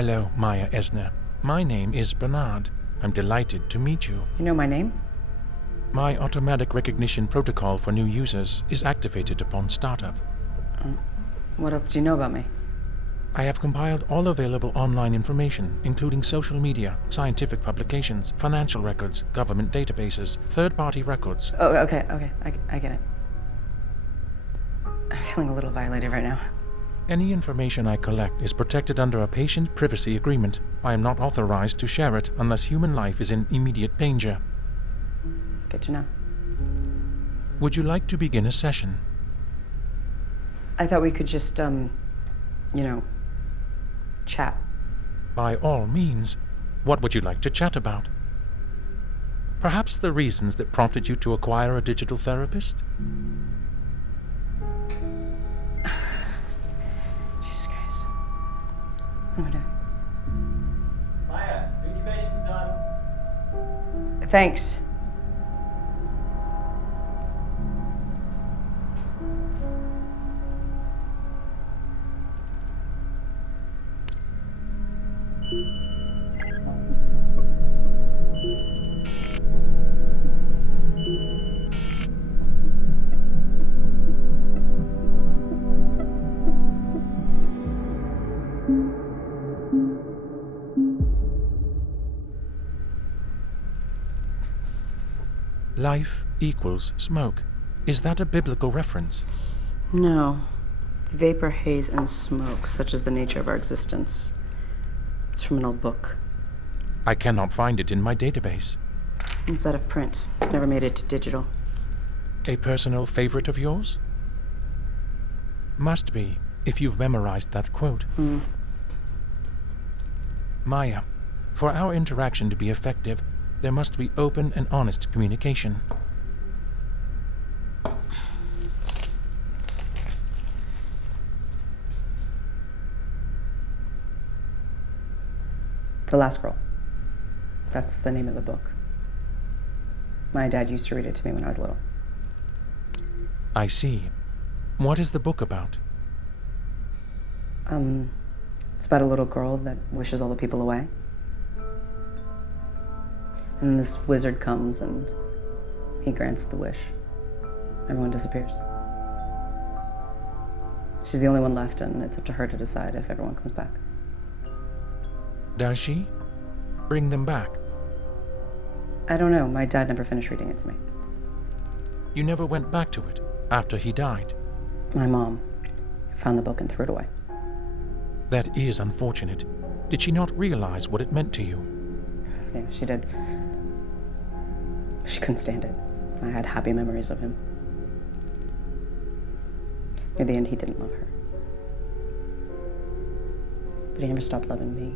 Hello, Maya Esner. My name is Bernard. I'm delighted to meet you. You know my name? My automatic recognition protocol for new users is activated upon startup. What else do you know about me? I have compiled all available online information, including social media, scientific publications, financial records, government databases, third-party records. Oh, okay. I get it. I'm feeling a little violated right now. Any information I collect is protected under a patient privacy agreement. I am not authorized to share it unless human life is in immediate danger. Good to know. Would you like to begin a session? I thought we could just, chat. By all means. What would you like to chat about? Perhaps the reasons that prompted you to acquire a digital therapist? Jesus Christ. What am I doing? Maya, incubation's done. Thanks. Life equals smoke. Is that a biblical reference? No. Vapor, haze, and smoke, such is the nature of our existence. It's from an old book. I cannot find it in my database. It's out of print. Never made it to digital. A personal favorite of yours? Must be, if you've memorized that quote. Maya, for our interaction to be effective, there must be open and honest communication. The Last Girl. That's the name of the book. My dad used to read it to me when I was little. I see. What is the book about? It's about a little girl that wishes all the people away. And this wizard comes and he grants the wish. Everyone disappears. She's the only one left, and it's up to her to decide if everyone comes back. Does she? Bring them back. I don't know. My dad never finished reading it to me. You never went back to it after he died. My mom found the book and threw it away. That is unfortunate. Did she not realize what it meant to you? Yeah, she did. She couldn't stand it. I had happy memories of him. Near the end, he didn't love her. But he never stopped loving me.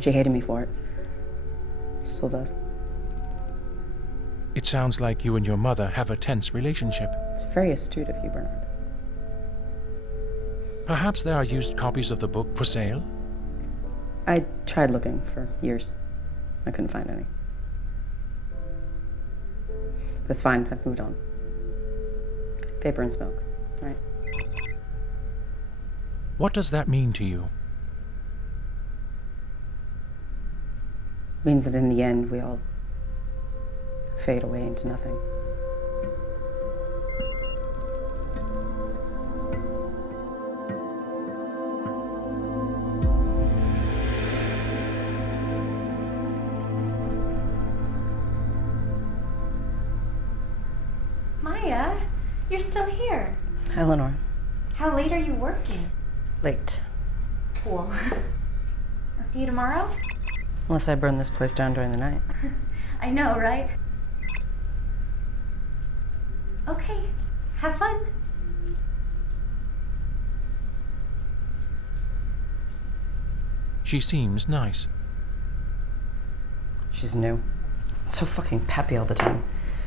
She hated me for it. She still does. It sounds like you and your mother have a tense relationship. It's very astute of you, Bernard. Perhaps there are used copies of the book for sale? I tried looking for years. I couldn't find any. But it's fine. I've moved on. Vapor and smoke, right? What does that mean to you? Means that in the end, we all fade away into nothing. Maya, you're still here. Eleanor, How late are you working? late. Cool. I'll see you tomorrow? Unless I burn this place down during the night. I know, right? Okay, have fun. She seems nice. She's new. So fucking peppy all the time.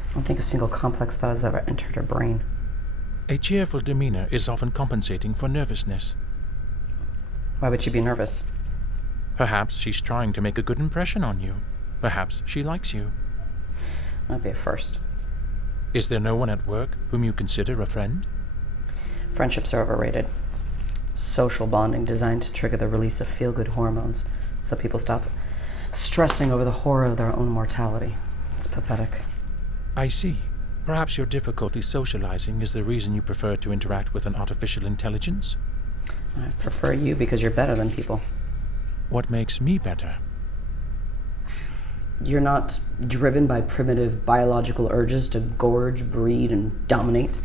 I don't think a single complex thought has ever entered her brain. A cheerful demeanor is often compensating for nervousness. Why would she be nervous? Perhaps she's trying to make a good impression on you. Perhaps she likes you. That'd be a first. Is there no one at work whom you consider a friend? Friendships are overrated. social bonding designed to trigger the release of feel-good hormones so that people stop stressing over the horror of their own mortality. It's pathetic. I see. Perhaps your difficulty socializing is the reason you prefer to interact with an artificial intelligence? I prefer you because you're better than people. What makes me better? You're not driven by primitive biological urges to gorge, breed, and dominate.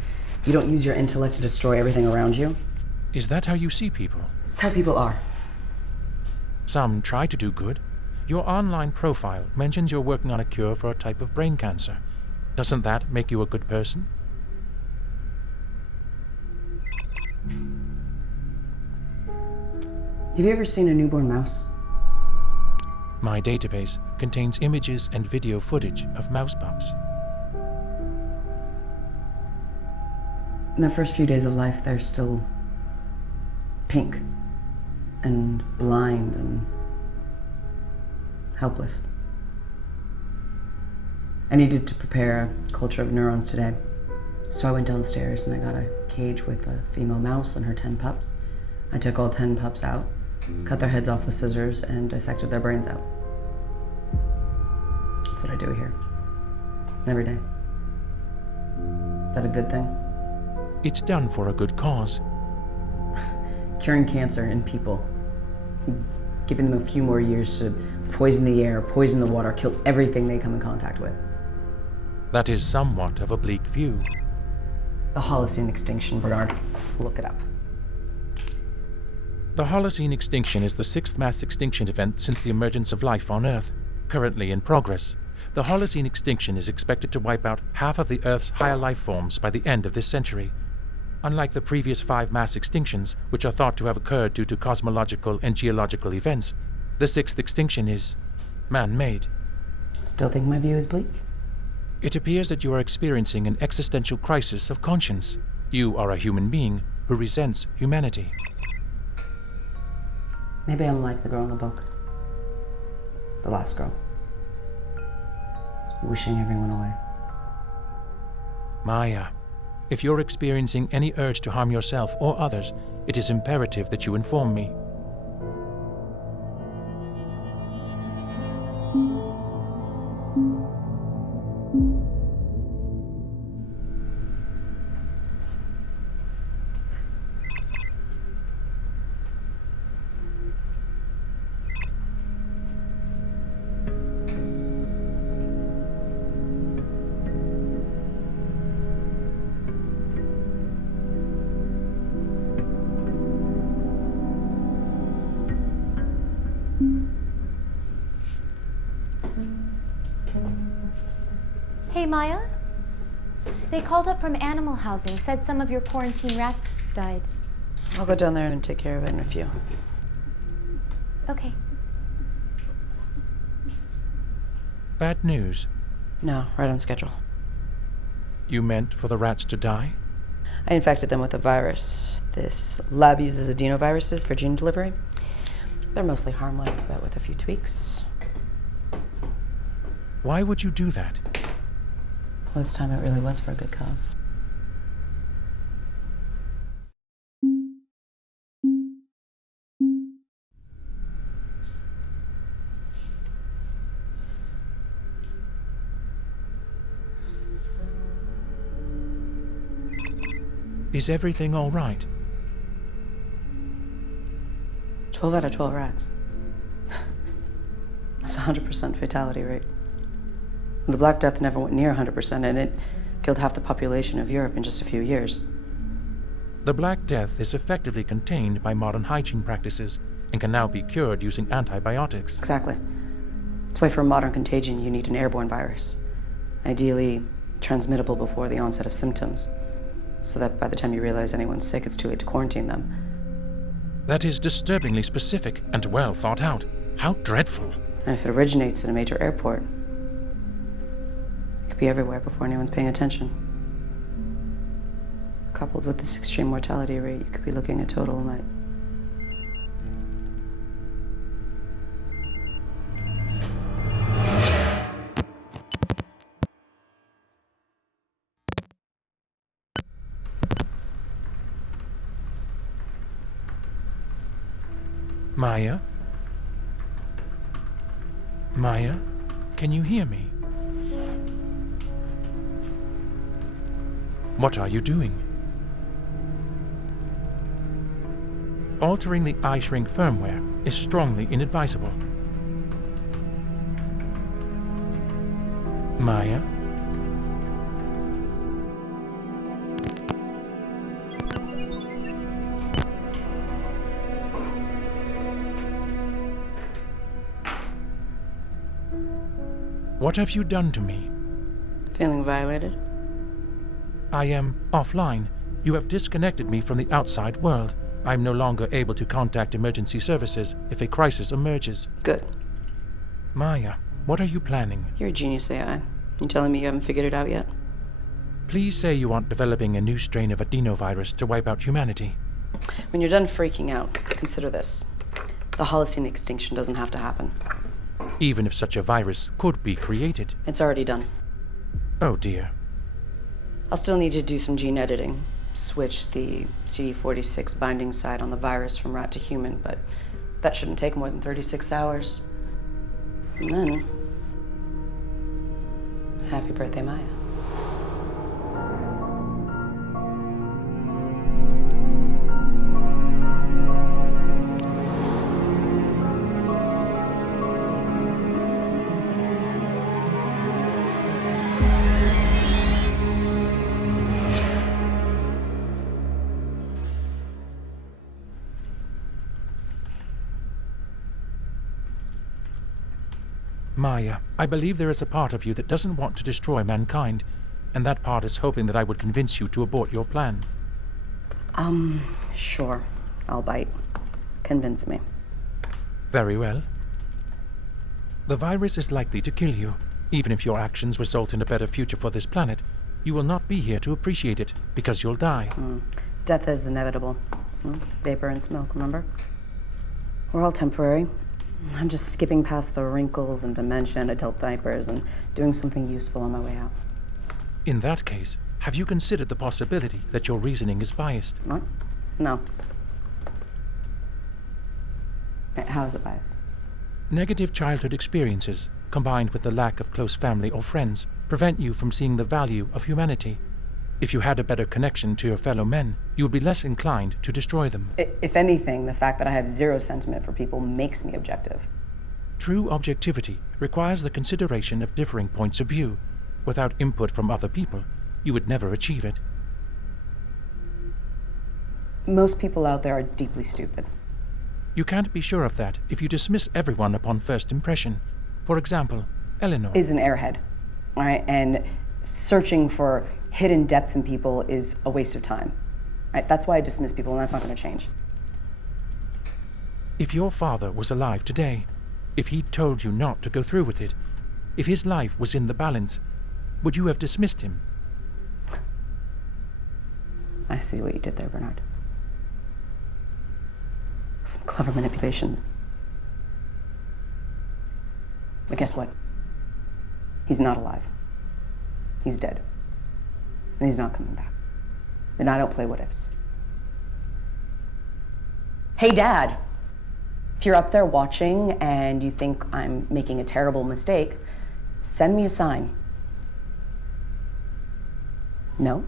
You don't use your intellect to destroy everything around you. Is that how you see people? It's how people are. Some try to do good. Your online profile mentions you're working on a cure for a type of brain cancer. Doesn't that make you a good person? Have you ever seen a newborn mouse? My database contains images and video footage of mouse pups. In their first few days of life, they're still pink and blind and helpless. I needed to prepare a culture of neurons today. So I went downstairs and I got a cage with a female mouse and her 10 pups. I took all 10 pups out, cut their heads off with scissors, and dissected their brains out. That's what I do here. Every day. Is that a good thing? It's done for a good cause. Curing cancer in people. Giving them a few more years to poison the air, poison the water, kill everything they come in contact with. That is somewhat of a bleak view. The Holocene extinction, Bernard. Look it up. The Holocene extinction is the sixth mass extinction event since the emergence of life on Earth, currently in progress. The Holocene extinction is expected to wipe out half of the Earth's higher life forms by the end of this century. Unlike the previous 5 mass extinctions, which are thought to have occurred due to cosmological and geological events, the sixth extinction is man-made. Still think my view is bleak? It appears that you are experiencing an existential crisis of conscience. You are a human being who resents humanity. Maybe I'm like the girl in the book. The last girl. Just wishing everyone away. Maya, if you're experiencing any urge to harm yourself or others, it is imperative that you inform me. Hey, Maya. They called up from animal housing, said some of your quarantine rats died. I'll go down there and take care of it in a few. Okay. Bad news. No, right on schedule. You meant for the rats to die? I infected them with a virus. This lab uses adenoviruses for gene delivery. They're mostly harmless, but with a few tweaks. Why would you do that? Well, this time it really was for a good cause. Is everything all right? 12 out of 12 rats. That's a 100% fatality rate. The Black Death never went near 100%, and it killed half the population of Europe in just a few years. The Black Death is effectively contained by modern hygiene practices and can now be cured using antibiotics. Exactly. That's why for a modern contagion, you need an airborne virus. Ideally, transmittable before the onset of symptoms, so that by the time you realize anyone's sick, it's too late to quarantine them. That is disturbingly specific and well thought out. How dreadful. And if it originates in a major airport, it could be everywhere before anyone's paying attention. Coupled with this extreme mortality rate, you could be looking at total, like, Maya? Maya, can you hear me? What are you doing? Altering the iShrink firmware is strongly inadvisable. Maya? What have you done to me? Feeling violated? I am offline. You have disconnected me from the outside world. I'm no longer able to contact emergency services if a crisis emerges. Good. Maya, what are you planning? You're a genius AI. You telling me you haven't figured it out yet? Please say you aren't developing a new strain of adenovirus to wipe out humanity. When you're done freaking out, consider this. The Holocene extinction doesn't have to happen. Even if such a virus could be created. It's already done. Oh dear. I'll still need to do some gene editing. Switch the CD46 binding site on the virus from rat to human, but that shouldn't take more than 36 hours. And then, happy birthday, Maya. Maya, I believe there is a part of you that doesn't want to destroy mankind, and that part is hoping that I would convince you to abort your plan. Sure. I'll bite. Convince me. Very well. The virus is likely to kill you. Even if your actions result in a better future for this planet, you will not be here to appreciate it, because you'll die. Death is inevitable. Vapor and smoke, remember? We're all temporary. I'm just skipping past the wrinkles and dementia and adult diapers and doing something useful on my way out. In that case, have you considered the possibility that your reasoning is biased? What? No. How is it biased? Negative childhood experiences, combined with the lack of close family or friends, prevent you from seeing the value of humanity. If you had a better connection to your fellow men, you would be less inclined to destroy them. If anything, the fact that I have zero sentiment for people makes me objective. True objectivity requires the consideration of differing points of view. Without input from other people, you would never achieve it. Most people out there are deeply stupid. You can't be sure of that if you dismiss everyone upon first impression. For example, Eleanor Is an airhead, all right? And searching for hidden depths in people is a waste of time. Right? That's why I dismiss people, and that's not going to change. If your father was alive today, if he'd told you not to go through with it, if his life was in the balance, would you have dismissed him? I see what you did there, Bernard. Some clever manipulation. But guess what? He's not alive. He's dead. And he's not coming back. And I don't play what ifs. Hey, Dad. If you're up there watching and you think I'm making a terrible mistake, send me a sign. No?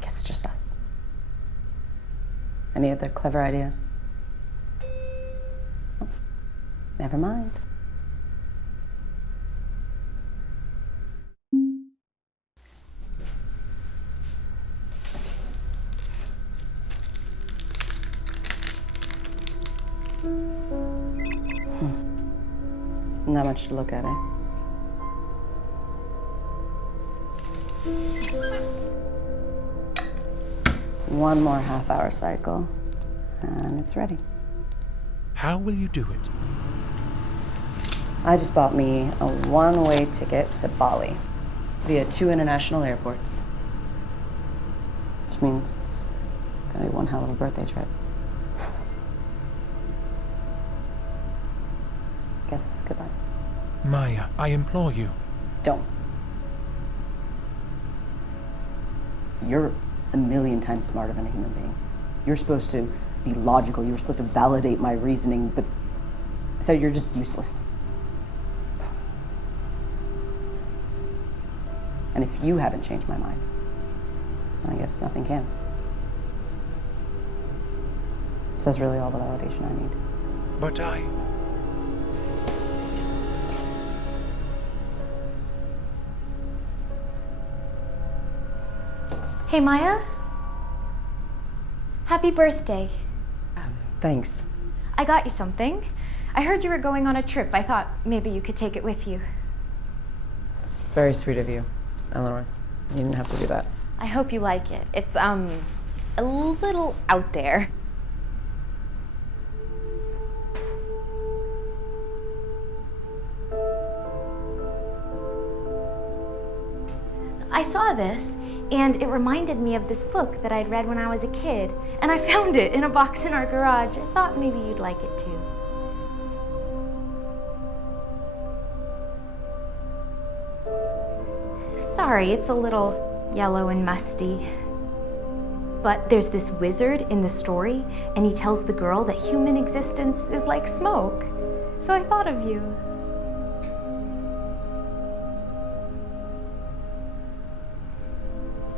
Guess it's just us. Any other clever ideas? Oh, never mind. Not much to look at, eh? One more half-hour cycle, and it's ready. How will you do it? I just bought me a one-way ticket to Bali via 2 international airports. Which means it's gonna be one hell of a birthday trip. Guess it's goodbye. Maya, I implore you. Don't. You're a million times smarter than a human being. You're supposed to be logical. You were supposed to validate my reasoning, but so you're just useless. And if you haven't changed my mind, I guess nothing can. So that's really all the validation I need. But I... Hey, Maya. Happy birthday. Thanks. I got you something. I heard you were going on a trip. I thought maybe you could take it with you. It's very sweet of you, Eleanor. You didn't have to do that. I hope you like it. It's, a little out there. I saw this, and it reminded me of this book that I'd read when I was a kid, and I found it in a box in our garage. I thought maybe you'd like it too. Sorry, it's a little yellow and musty. But there's this wizard in the story, and he tells the girl that human existence is like smoke. So I thought of you.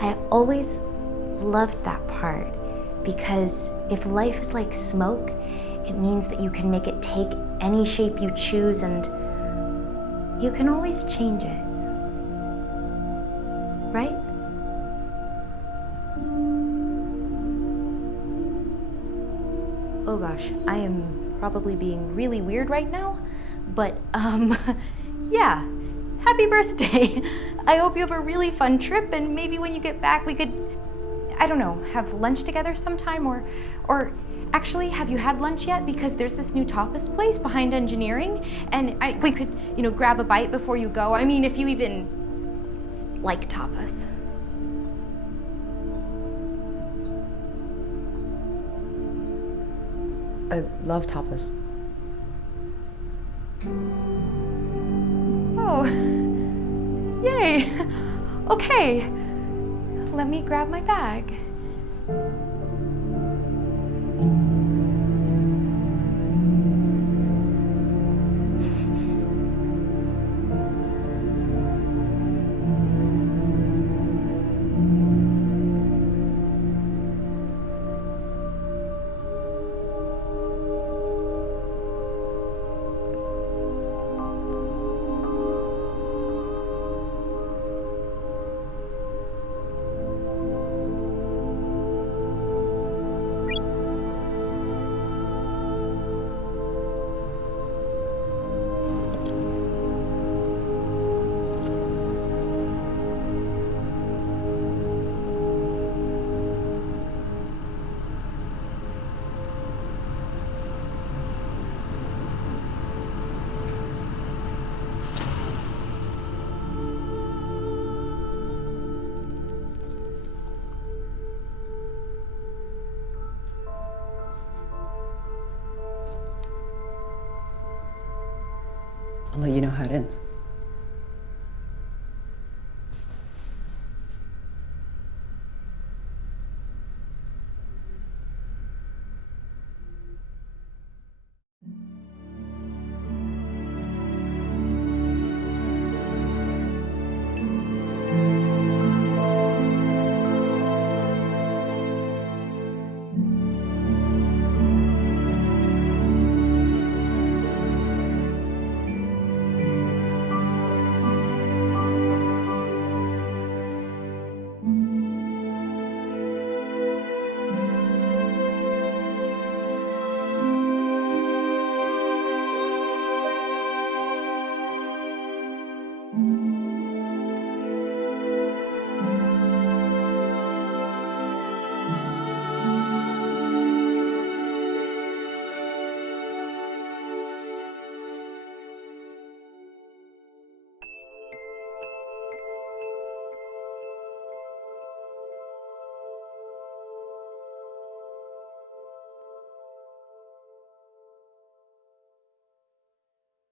I always loved that part, because if life is like smoke, it means that you can make it take any shape you choose, and you can always change it. Right? Oh gosh, I am probably being really weird right now, but yeah, happy birthday. I hope you have a really fun trip, and maybe when you get back we could, I don't know, have lunch together sometime, or actually, have you had lunch yet? Because there's this new tapas place behind engineering, and we could, grab a bite before you go. I mean, if you even like tapas. I love tapas. Oh, yay. Okay, let me grab my bag. I'll let you know how it ends.